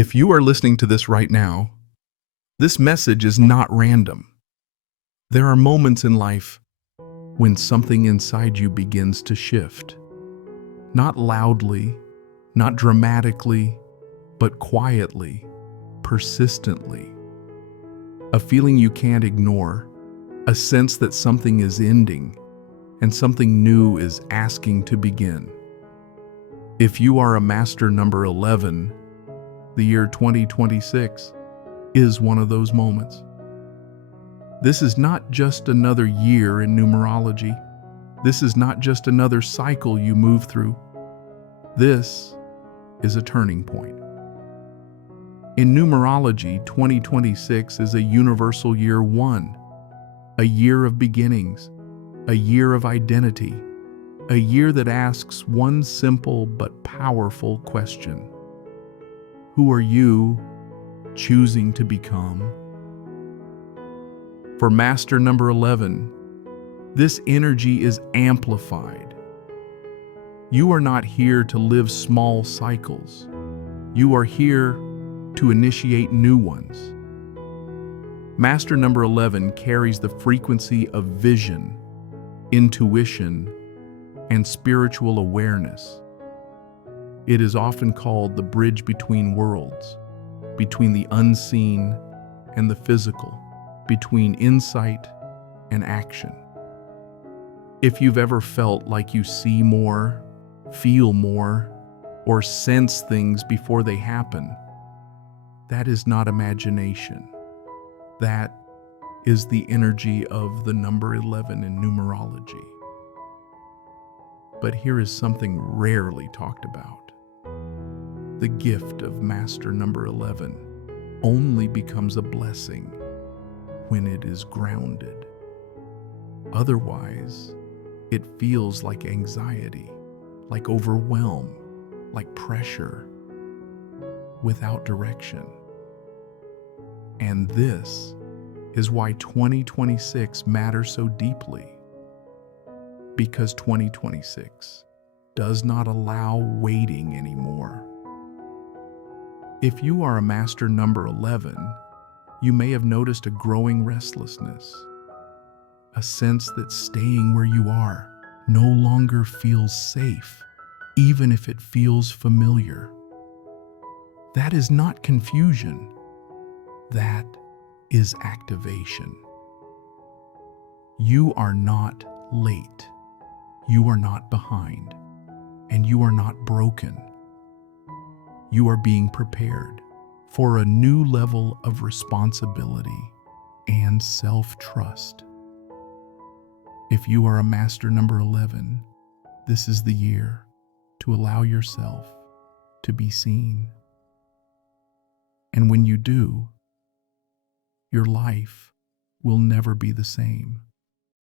If you are listening to this right now, this message is not random. There are moments in life when something inside you begins to shift. Not loudly, not dramatically, but quietly, persistently. A feeling you can't ignore, a sense that something is ending and something new is asking to begin. If you are a master number 11, the year 2026 is one of those moments. This is not just another year in numerology. This is not just another cycle you move through. This is a turning point. In numerology, 2026 is a universal year one, a year of beginnings, a year of identity, a year that asks one simple but powerful question. Who are you choosing to become? For Master number 11, this energy is amplified. You are not here to live small cycles. You are here to initiate new ones. Master number 11 carries the frequency of vision, intuition, and spiritual awareness. It is often called the bridge between worlds, between the unseen and the physical, between insight and action. If you've ever felt like you see more, feel more, or sense things before they happen, that is not imagination. That is the energy of the number 11 in numerology. But here is something rarely talked about. The gift of Master number 11 only becomes a blessing when it is grounded. Otherwise, it feels like anxiety, like overwhelm, like pressure, without direction. And this is why 2026 matters so deeply. Because 2026 does not allow waiting anymore. If you are a master number 11, you may have noticed a growing restlessness, a sense that staying where you are no longer feels safe, even if it feels familiar. That is not confusion. That is activation. You are not late. You are not behind. And you are not broken. You are being prepared for a new level of responsibility and self-trust. If you are a master number 11, this is the year to allow yourself to be seen. And when you do, your life will never be the same.